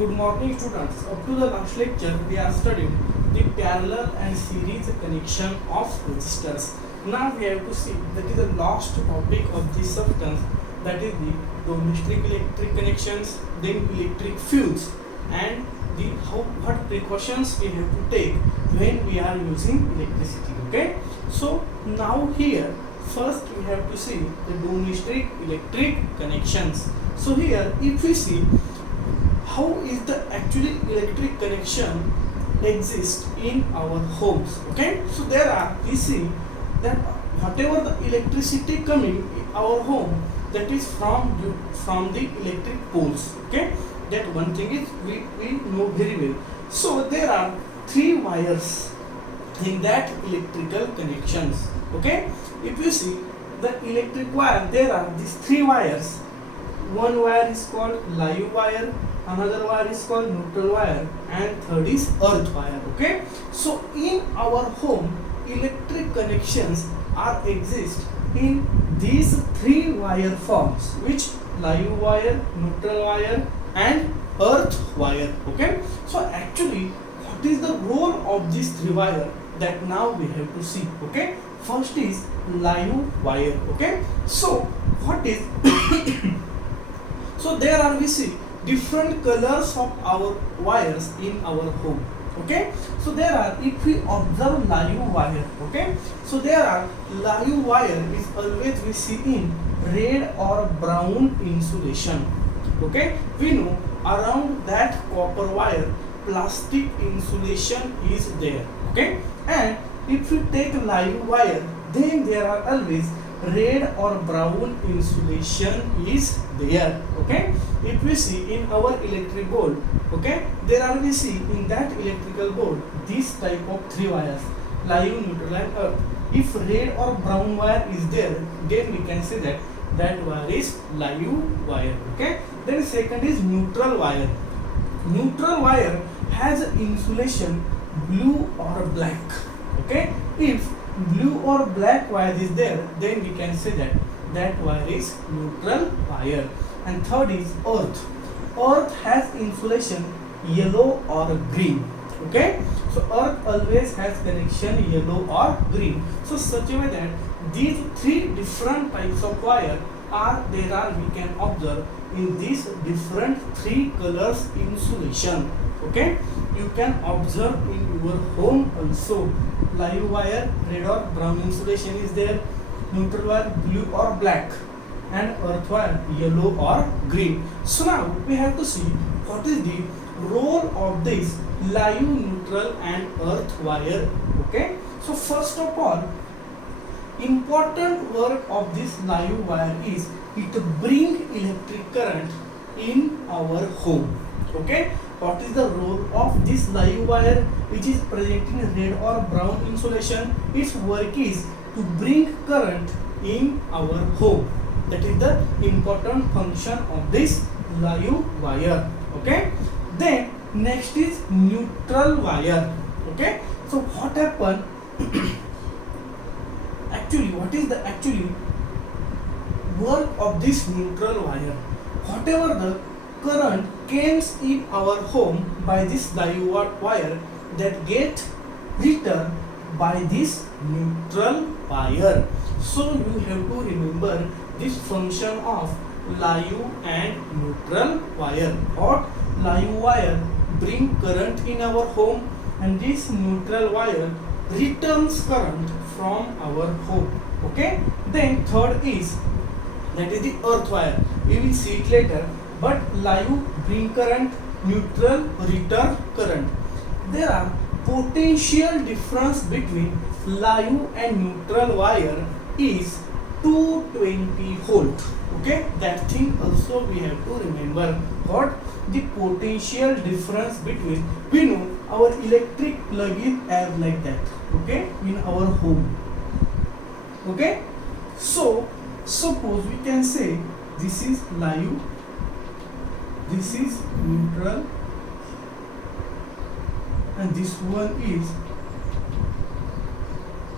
Good morning students. Up to the last lecture we are studying the parallel and series connection of resistors. Now we have to see that is the last topic of this substance, that is the domestic electric connections, then electric fuse, and the what precautions we have to take when we are using electricity. Okay, so now here first we have to see the domestic electric connections. So here if we see how is the actually electric connection exist in our homes. Okay, so there are, we see that whatever the electricity coming in our home, that is from the electric poles. Okay, that one thing is we know very well. So there are three wires in that electrical connections. Okay, if you see the electric wire, there are these three wires. One wire is called live wire, another wire is called neutral wire, and third is earth wire. Okay, so in our home electric connections are exist in these three wire forms, which live wire, neutral wire, and earth wire. Okay, so actually what is the role of these three wire, that now we have to see. Okay, first is live wire. Okay, so what is so there are, we see different colors of our wires in our home. Okay, so there are, if we observe live wire, okay, so there are live wire is always we see in red or brown insulation. Okay, we know around that copper wire plastic insulation is there. Okay, and if we take live wire, then there are always red or brown insulation is there. Okay, if we see in our electric board, okay, there are, we see in that electrical board this type of three wires, live, neutral, and earth. If red or brown wire is there, then we can say that that wire is live wire. Okay, then second is neutral wire. Neutral wire has insulation blue or black. Okay, if blue or black wire is there, then we can say that that wire is neutral wire. And third is earth. Earth has insulation yellow or green. Okay, so earth always has connection yellow or green. So such a way that these three different types of wire are there, are we can observe in these different three colors insulation. Okay, you can observe in your home also. Live wire red or brown insulation is there, neutral wire blue or black, and earth wire yellow or green. So now we have to see what is the role of this live, neutral, and earth wire. Okay, so first of all, important work of this live wire is it bring electric current in our home. Okay, what is the role of this live wire which is present in red or brown insulation? Its work is to bring current in our home. That is the important function of this live wire. Okay, then next is neutral wire. Okay, so what happened actually, what is the actually work of this neutral wire? Whatever the current comes in our home by this live wire, that get returned by this neutral wire. So you have to remember this function of live and neutral wire. Or live wire bring current in our home, and this neutral wire returns current from our home. Okay, then third is, that is the earth wire. We will see it later. But live bring current, neutral return current. There are potential difference between live and neutral wire is 220 volt. Okay, that thing also we have to remember. What the potential difference between, we know our electric plug-in as like that. Okay, in our home. Okay, so suppose we can say this is live, this is neutral, and this one is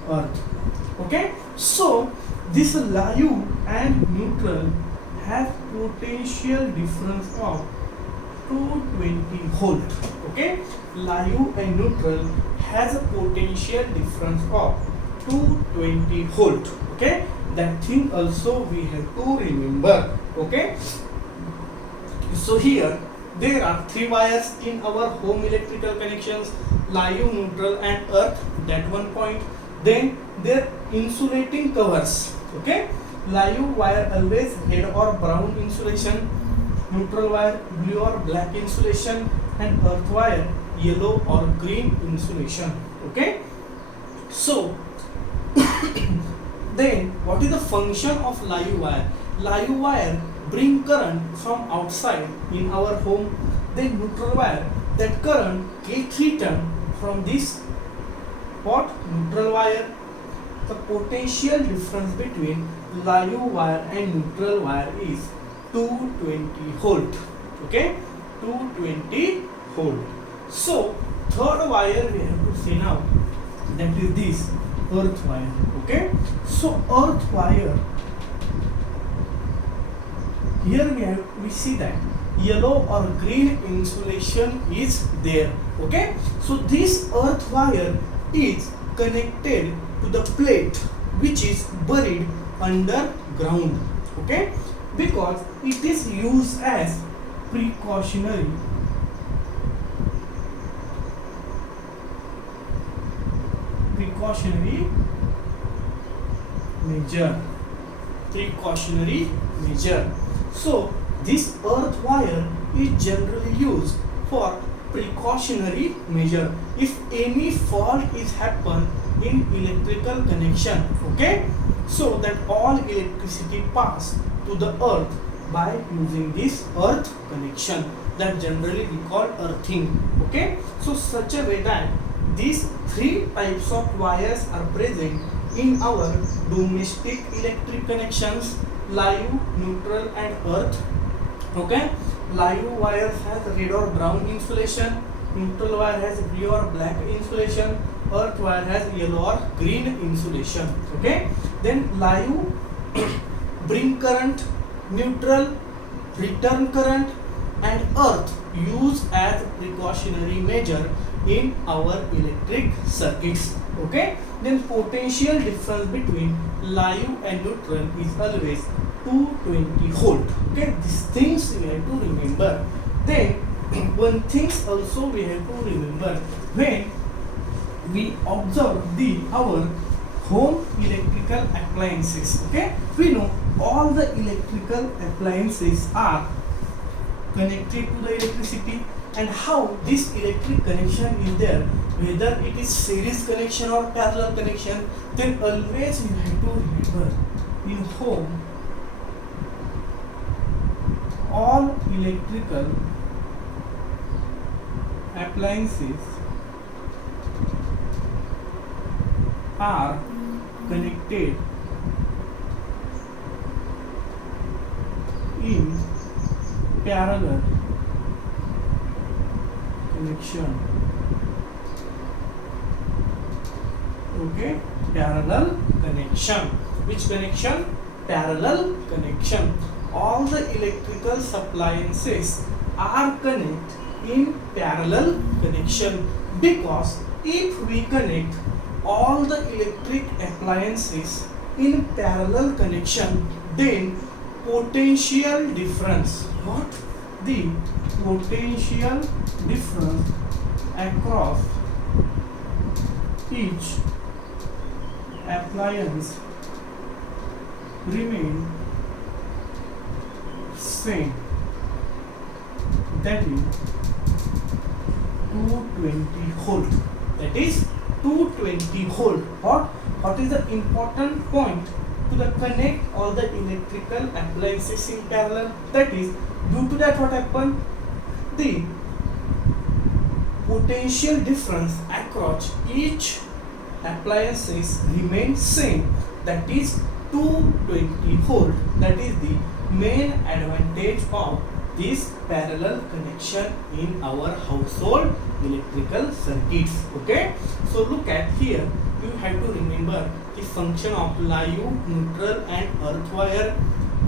earth. Okay, so this live and neutral have potential difference of 220 volt. Okay, live and neutral has a potential difference of 220 volt. Okay, that thing also we have to remember. Okay, so here there are three wires in our home electrical connections: live, neutral and earth. That one point. Then their insulating covers. Okay, live wire always red or brown insulation, neutral wire blue or black insulation, and earth wire yellow or green insulation. Okay, so then what is the function of live wire? Live wire bring current from outside in our home. Then neutral wire, that current get returned from this what? Neutral wire. The potential difference between live wire and neutral wire is 220 volt. Okay, 220 volt. So third wire we have to say now, that is this earth wire. Okay, so earth wire, here we see that yellow or green insulation is there. Okay, so this earth wire is connected to the plate which is buried underground. Okay, because it is used as precautionary measure. So this earth wire is generally used for precautionary measure if any fault is happen in electrical connection. Okay, so that all electricity pass to the earth by using this earth connection, that generally we call earthing. Okay, so such a way that these three types of wires are present in our domestic electric connections: live, neutral and earth. Okay, live wires has red or brown insulation, neutral wire has blue or black insulation, earth wire has yellow or green insulation. Okay, then live bring current, neutral return current, and earth used as precautionary measure in our electric circuits. Okay, then potential difference between live and neutral is always 220 volt. Okay, these things we have to remember. Then one things also we have to remember when we observe our home electrical appliances. Okay, we know all the electrical appliances are connected to the electricity, and how this electric connection is there, whether it is series connection or parallel connection. Then always you have to remember, in home all electrical appliances are connected in parallel connection. Okay, parallel connection. Which connection? Parallel connection. All the electrical appliances are connected in parallel connection, because if we connect all the electric appliances in parallel connection, then potential difference, what? The potential difference across each appliance remain same, that is 220 volt. That is 220 volt. What is the important point to the connect all the electrical appliances in parallel? That is, due to that what happened? The potential difference across each appliances remain same, that is 220 volt. That is the main advantage of this parallel connection in our household electrical circuits. Okay, so look at here, you have to remember the function of live, neutral and earth wire.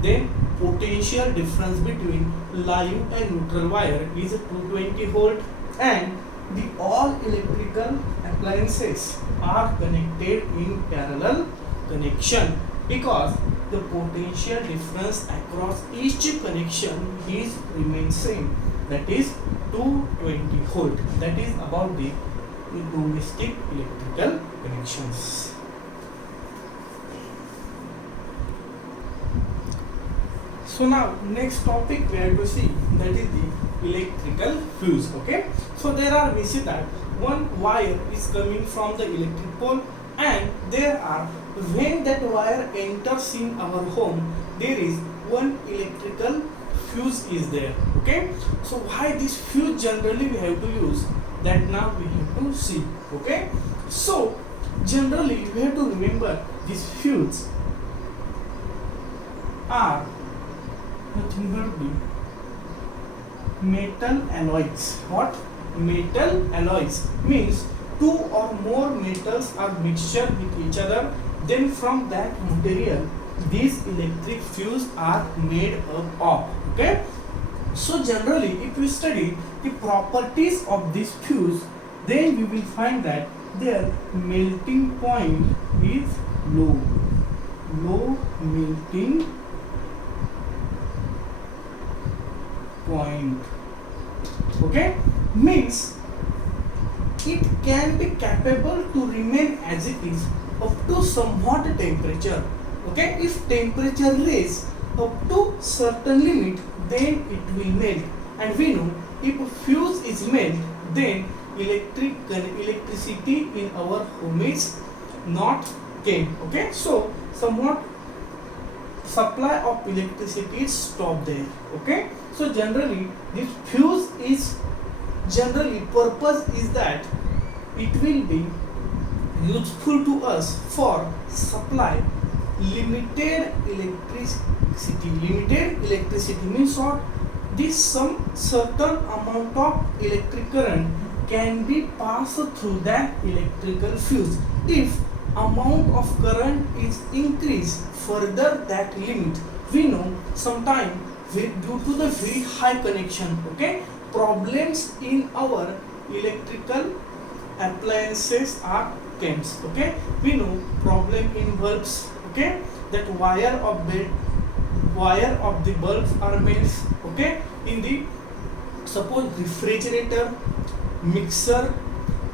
then potential difference between live and neutral wire is 220 volt, and the all electrical appliances are connected in parallel connection because the potential difference across each connection is remains same, that is 220 volt. That is about the domestic electrical connections. So now next topic we have to see, that is the electrical fuse. Okay, so there are, we see that one wire is coming from the electric pole, and there are, when that wire enters in our home, there is one electrical fuse is there. Okay, so why this fuse generally we have to use, that now we have to see. Okay, so generally we have to remember this fuse are nothing but the metal alloys. What? Metal alloys means two or more metals are mixture with each other, then from that material these electric fuse are made up of. Okay, so generally if we study the properties of this fuse, then we will find that their melting point is low melting point. Okay, means it can be capable to remain as it is up to somewhat temperature. Okay, if temperature raise up to certain limit, then it will melt, and we know if fuse is melt, then electricity in our home is not came. Okay, so somewhat supply of electricity is stopped there. Okay, so generally this fuse is generally purpose is that it will be useful to us for supply limited electricity. Limited electricity means what? This some certain amount of electric current can be passed through that electrical fuse. If amount of current is increased further that limit, we know sometime due to the very high connection, okay, problems in our electrical appliances are comes. Okay, we know problem in bulbs. Okay, that wire of the bulbs are melts. Okay, in the suppose refrigerator, mixer,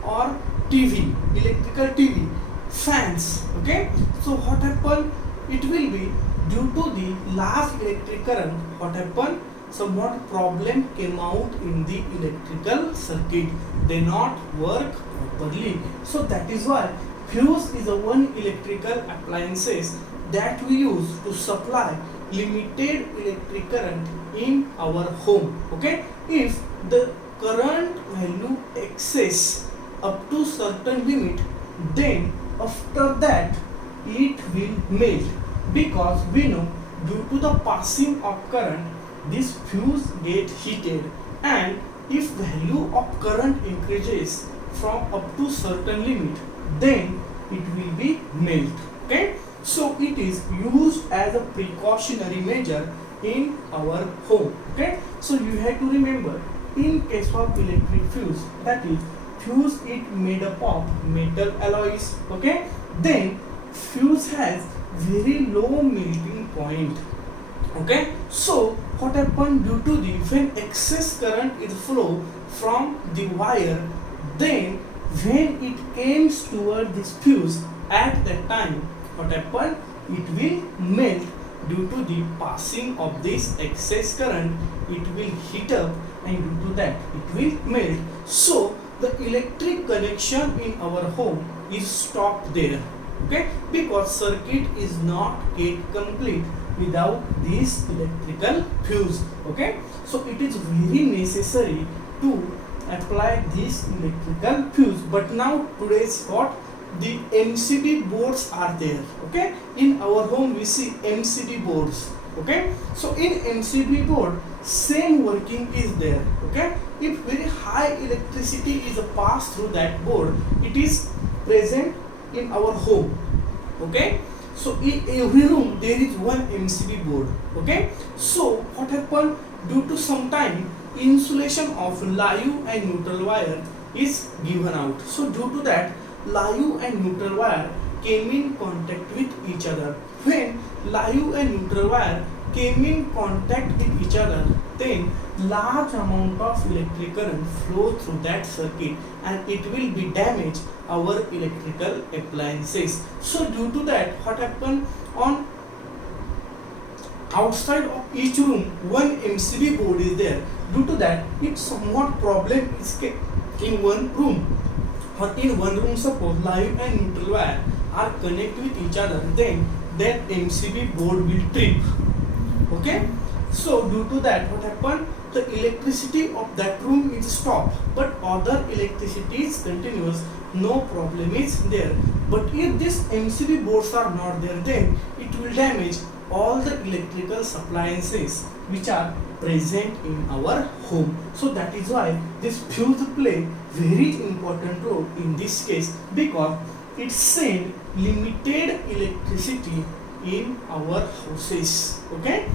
or TV, electrical TV, fans. Okay, so what happen? It will be due to the large electric current. What happen? Somewhat problem came out in the electrical circuit. They not work properly. So that is why fuse is a one electrical appliances that we use to supply limited electric current in our home. Okay, if the current value excess up to certain limit, then after that it will melt, because we know due to the passing of current this fuse get heated, and if value of current increases from up to certain limit, then it will be melt. Okay, so it is used as a precautionary measure in our home. Okay, so you have to remember, in case of electric fuse, that is fuse it made up of metal alloys. Okay, then fuse has very low melting point. Okay, so what happened due to the when excess current is flow from the wire, then when it comes toward this fuse, at that time what happened, it will melt due to the passing of this excess current. It will heat up, and due to that it will melt. So the electric connection in our home is stopped there. Okay, because circuit is not yet complete without this electrical fuse. Okay, so it is very necessary to apply this electrical fuse. But now today's what, the MCB boards are there. Okay, in our home we see MCB boards. Okay, so in MCB board same working is there. Okay, if very high electricity is passed through that board, it is present in our home. Okay, So in every room there is one MCB board. Okay. So what happened? Due to some time, insulation of live and neutral wire is given out. So due to that, live and neutral wire came in contact with each other. When live and neutral wire came in contact with each other, then large amount of electric current flow through that circuit and it will be damage our electrical appliances. So due to that, what happened? On outside of each room one MCB board is there. Due to that, if somewhat problem is in one room, or in one room suppose live and neutral wire are connected with each other, then that MCB board will trip. Okay. So due to that, what happened? The electricity of that room is stopped, but other electricity is continuous. No problem is there. But if these MCB boards are not there, then it will damage all the electrical appliances which are present in our home. So that is why this fuse play very important role in this case, because it send limited electricity in our houses. Okay.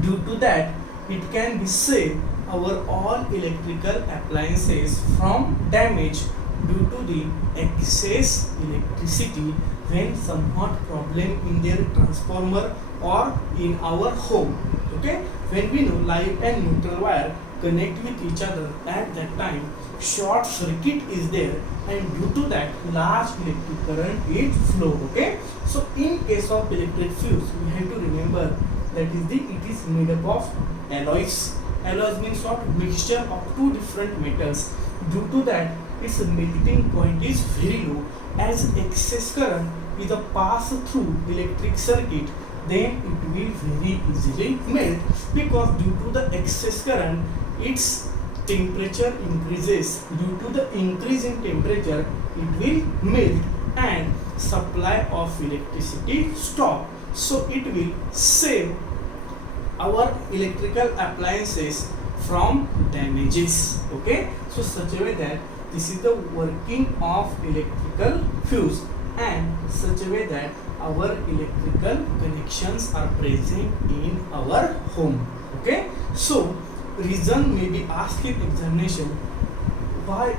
Due to that, it can be saved our all electrical appliances from damage due to the excess electricity when somewhat problem in their transformer or in our home. Okay. When we know live and neutral wire connect with each other, at that time short circuit is there, and due to that large electric current is flow. Okay. So in case of electric fuse, we have to remember that it is made up of alloys. Alloys means what? Mixture of two different metals. Due to that, its melting point is very low. As excess current is a pass through electric circuit, then it will very easily melt, because due to the excess current, its temperature increases. Due to the increase in temperature, it will melt and supply of electricity stop. So it will save our electrical appliances from damages. Okay. So such a way that this is the working of electrical fuse, and such a way that our electrical connections are present in our home. Okay. So reason may be asked in examination, why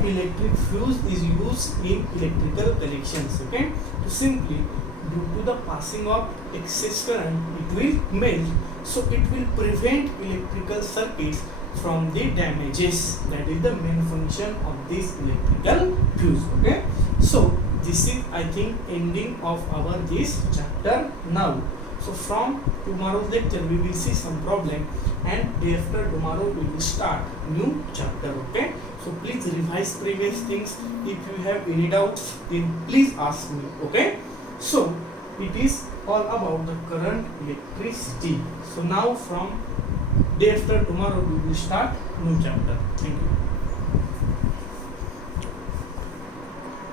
electric fuse is used in electrical connections. Okay. So simply, due to the passing of excess current, it will melt, so it will prevent electrical circuits from the damages. That is the main function of this electrical fuse. Okay. So this is, I think, ending of our this chapter now. So from tomorrow's lecture we will see some problem, and day after tomorrow we will start new chapter. Okay. So please revise previous things. If you have any doubts, then please ask me. Okay. So it is all about the current electricity. So now from day after tomorrow we will start new chapter. Thank you.